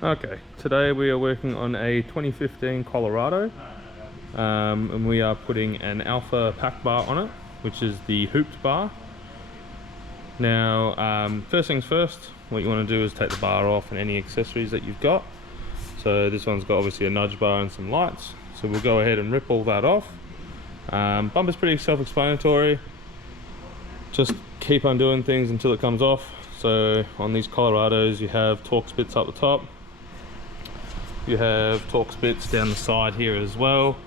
Okay, today we are working on a 2015 Colorado, and we are putting an Alpha pack bar on it, which is the hooped bar. Now, first things first, what you want to do is take the bar off and any accessories that you've got. So this one's got obviously a nudge bar and some lights, so we'll go ahead and rip all that off. Bumper's pretty self-explanatory, just keep on doing things until it comes off. So on these Colorados you have Torx bits up the top, you have Torx bits down the side here as well.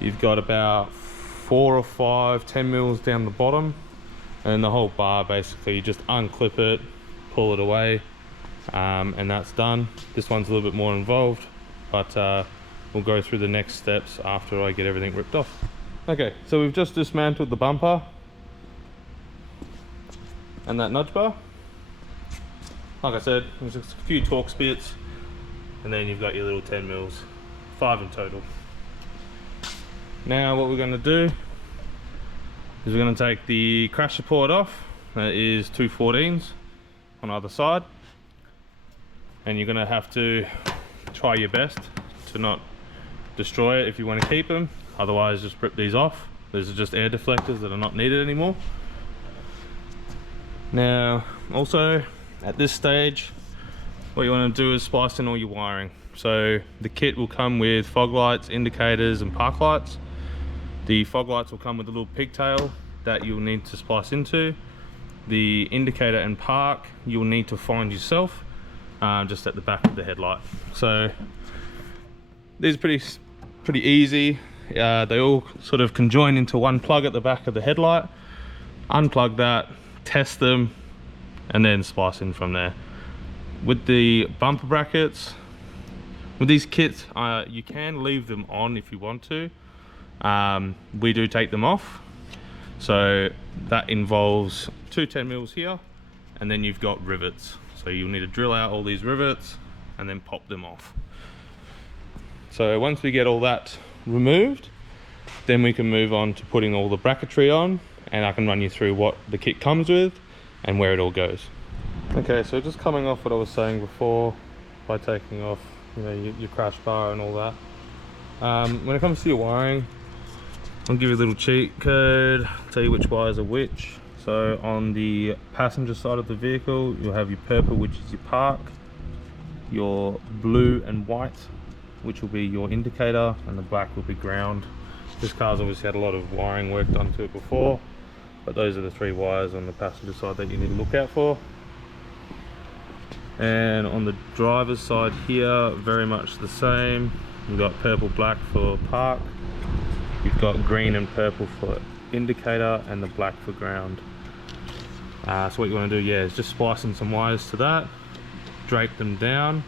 You've got about 4 or 5 10 mils down the bottom, and the whole bar basically you just unclip it, pull it away, and that's done. This one's a little bit more involved, but we'll go through the next steps after I get everything ripped off. Okay, so we've just dismantled the bumper and that nudge bar. Like I said, there's just a few Torx bits, and then you've got your little 10 mils, 5 in total. Now what we're going to do is we're going to take the crash support off. That is 2 14s on either side, and you're going to have to try your best to not destroy it if you want to keep them. Otherwise just rip these off. These are just air deflectors that are not needed anymore. Now also at this stage, what you want to do is splice in all your wiring. So the kit will come with fog lights, indicators and park lights. The fog lights will come with a little pigtail that you'll need to splice into. The indicator and park you'll need to find yourself, just at the back of the headlight. So these are pretty easy. They all sort of conjoin into one plug at the back of the headlight. Unplug that, test them, and then splice in from there. With the bumper brackets, with these kits, you can leave them on if you want to. We do take them off. So that involves 2 10 mils here, and then you've got rivets. So you'll need to drill out all these rivets and then pop them off. So once we get all that removed, then we can move on to putting all the bracketry on, and I can run you through what the kit comes with and where it all goes. Okay, so just coming off what I was saying before, by taking off your crash bar and all that. When it comes to your wiring, I'll give you a little cheat code, tell you which wires are which. So on the passenger side of the vehicle, you'll have your purple, which is your park, your blue and white, which will be your indicator, and the black will be ground. This car's obviously had a lot of wiring work done to it before, but those are the 3 wires on the passenger side that you need to look out for. And on the driver's side here, very much the same. You've got purple, black for park, you've got green and purple for indicator, and the black for ground. So what you want to do, is just splice in some wires to that, drape them down,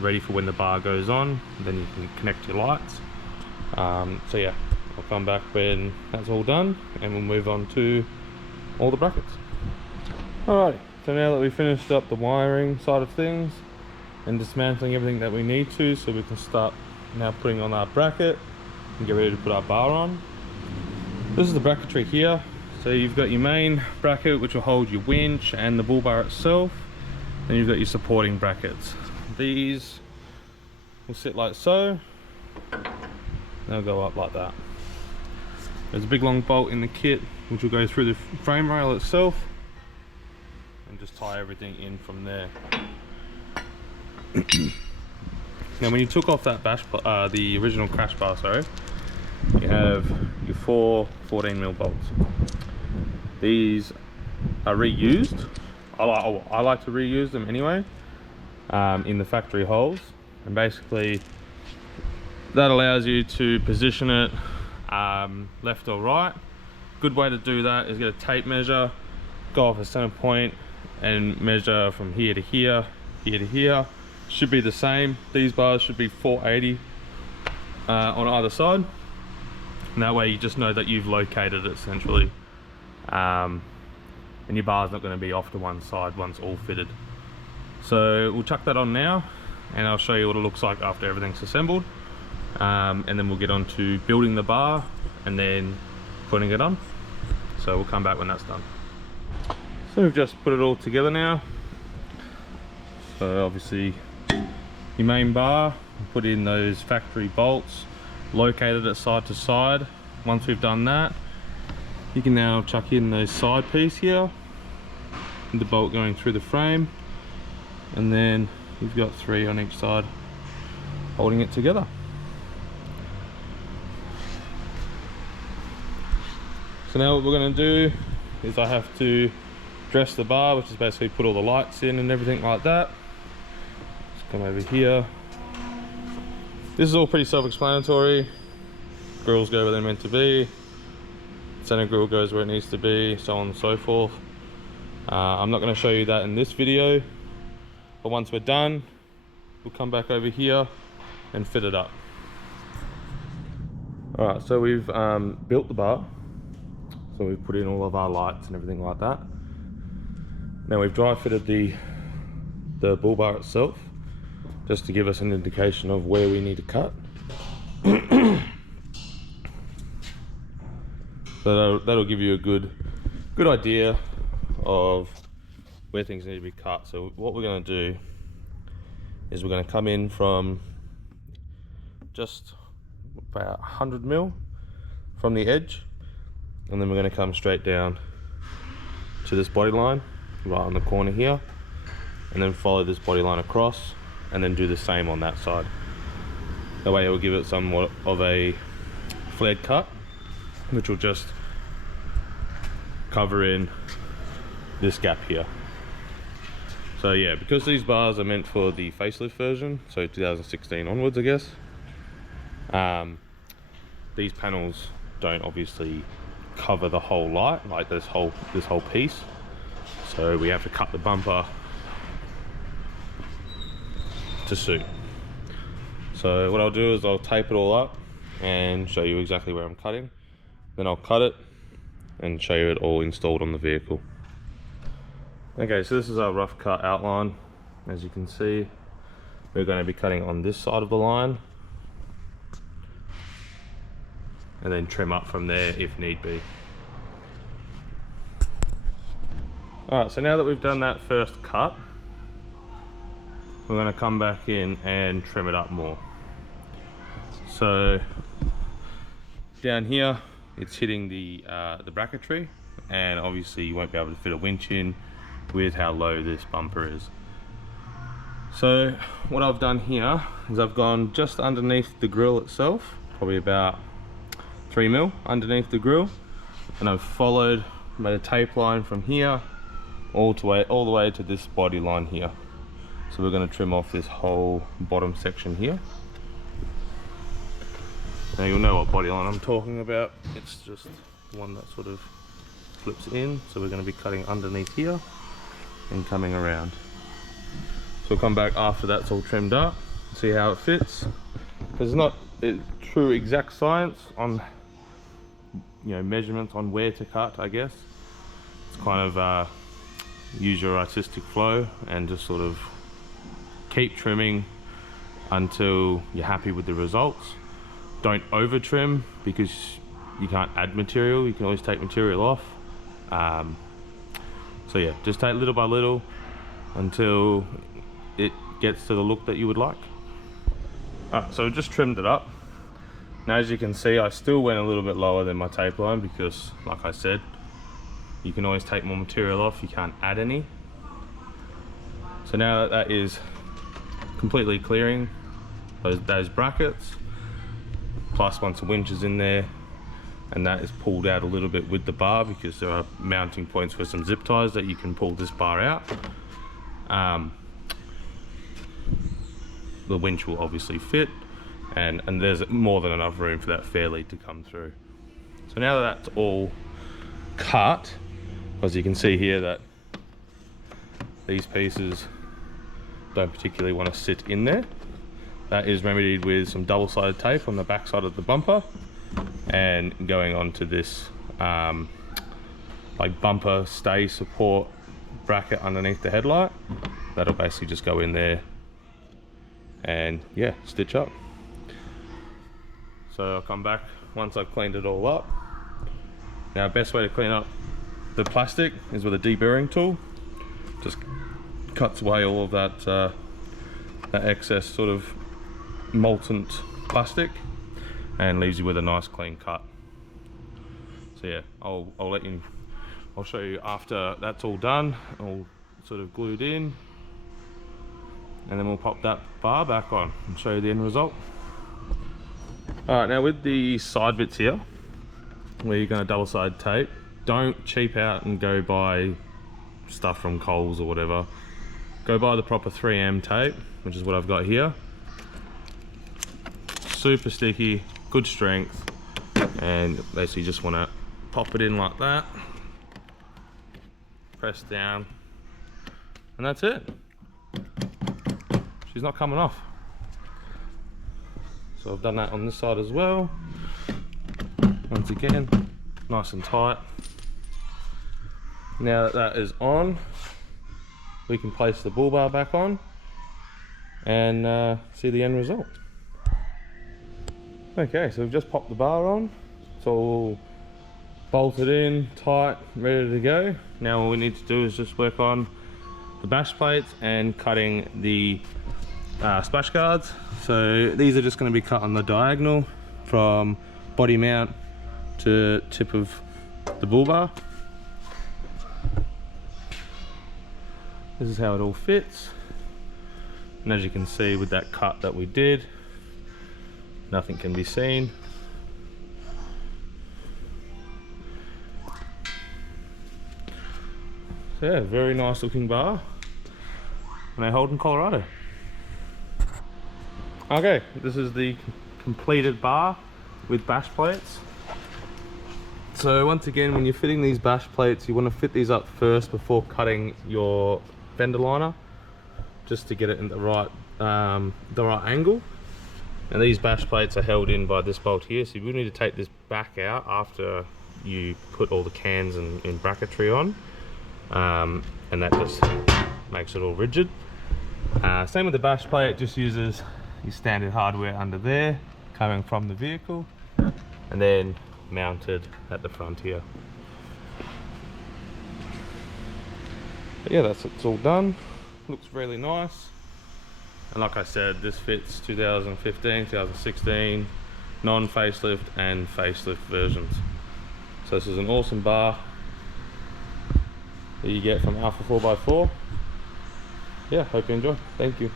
ready for when the bar goes on, then you can connect your lights. So yeah, I'll come back when that's all done, and we'll move on to all the brackets. Alright, so now that we've finished up the wiring side of things and dismantling everything that we need to, so we can start now putting on our bracket and get ready to put our bar on. This is the bracketry here. So you've got your main bracket, which will hold your winch and the bull bar itself, and you've got your supporting brackets. These will sit like so, they'll go up like that. There's a big long bolt in the kit which will go through the frame rail itself and just tie everything in from there. Now when you took off that the original crash bar, sorry, you have your 4 14mm bolts. These are reused. I like to reuse them anyway, in the factory holes, and basically that allows you to position it left or right. Good way to do that is get a tape measure, go off a center point and measure from here to here, here to here. Should be the same. These bars should be 480 on either side, and that way you just know that you've located it centrally, and your bar's not going to be off to one side once all fitted. So we'll chuck that on now, and I'll show you what it looks like after everything's assembled, and then we'll get on to building the bar and then putting it on. So we'll come back when that's done. So we've just put it all together now. So obviously your main bar, put in those factory bolts, located it side to side. Once we've done that, you can now chuck in those side piece here, the bolt going through the frame, and then you've got 3 on each side holding it together. So now what we're going to do is I have to dress the bar, which is basically put all the lights in and everything like that. Let's come over here. This is all pretty self-explanatory. Grills go where they're meant to be, center grill goes where it needs to be, so on and so forth. I'm not going to show you that in this video, but once we're done, we'll come back over here and fit it up. Alright, so we've built the bar, so we've put in all of our lights and everything like that. Now we've dry fitted the bull bar itself, just to give us an indication of where we need to cut. So that'll give you a good idea of where things need to be cut. So what we're going to do is we're going to come in from just about 100 mil from the edge, and then we're going to come straight down to this body line right on the corner here, and then follow this body line across, and then do the same on that side. That way it will give it somewhat of a flared cut, which will just cover in this gap here. So yeah, because these bars are meant for the facelift version, so 2016 onwards, I guess, these panels don't obviously cover the whole light, like this whole piece. So we have to cut the bumper to suit. So what I'll do is I'll tape it all up and show you exactly where I'm cutting. Then I'll cut it and show you it all installed on the vehicle. Okay, so this is our rough cut outline. As you can see, we're going to be cutting on this side of the line, and then trim up from there if need be. Alright, so now that we've done that first cut, we're going to come back in and trim it up more. So down here, it's hitting the bracketry, and obviously you won't be able to fit a winch in with how low this bumper is. So what I've done here is I've gone just underneath the grille itself, probably about 3 mil underneath the grille, and I've made a tape line from here all the way to this body line here. So we're going to trim off this whole bottom section here. Now you'll know what body line I'm talking about. It's just one that sort of flips in. So we're going to be cutting underneath here and coming around. So we'll come back after that's all trimmed up, see how it fits. Because it's not true exact science on, you know, measurements on where to cut, I guess. It's kind of use your artistic flow and just sort of keep trimming until you're happy with the results. Don't over trim, because you can't add material, you can always take material off. So yeah, just take little by little until it gets to the look that you would like. Alright, so I just trimmed it up. Now as you can see, I still went a little bit lower than my tape line because, like I said, you can always take more material off, you can't add any. So now that is completely clearing those brackets, plus once the winch is in there, and that is pulled out a little bit with the bar because there are mounting points for some zip ties that you can pull this bar out. The winch will obviously fit, and there's more than enough room for that fair lead to come through. So now that that's all cut, as you can see here that these pieces don't particularly want to sit in there. That is remedied with some double-sided tape on the back side of the bumper and going on to this like bumper stay support bracket underneath the headlight. That'll basically just go in there and yeah, stitch up. So I'll come back once I've cleaned it all up. Now, best way to clean up the plastic is with a deburring tool. Just cuts away all of that that excess sort of molten plastic and leaves you with a nice clean cut. So yeah, I'll show you after that's all done, all sort of glued in, and then we'll pop that bar back on and show you the end result. Alright, now with the side bits here, where you're going to double side tape, don't cheap out and go buy stuff from Coles or whatever. Go buy the proper 3M tape, which is what I've got here. Super sticky, good strength, and basically just want to pop it in like that, press down, and that's it. She's not coming off. So I've done that on this side as well. Once again, nice and tight. Now that that is on, we can place the bull bar back on and see the end result. Okay, so we've just popped the bar on. It's all bolted in, tight, ready to go. Now all we need to do is just work on the bash plates and cutting the splash guards. So these are just going to be cut on the diagonal from body mount to tip of the bull bar. This is how it all fits, and as you can see with that cut that we did, nothing can be seen. So yeah, very nice looking bar and a Holden Colorado. Okay, this is the completed bar with bash plates. So once again, when you're fitting these bash plates, you want to fit these up first before cutting your fender liner, just to get it in the right angle. And these bash plates are held in by this bolt here, so you will need to take this back out after you put all the cans and bracketry on, and that just makes it all rigid. Same with the bash plate, just uses your standard hardware under there, coming from the vehicle, and then mounted at the front here. But yeah, it's all done. Looks really nice. And like I said, this fits 2015, 2016, non-facelift and facelift versions. So this is an awesome bar that you get from Alpha 4x4. Yeah, hope you enjoy. Thank you.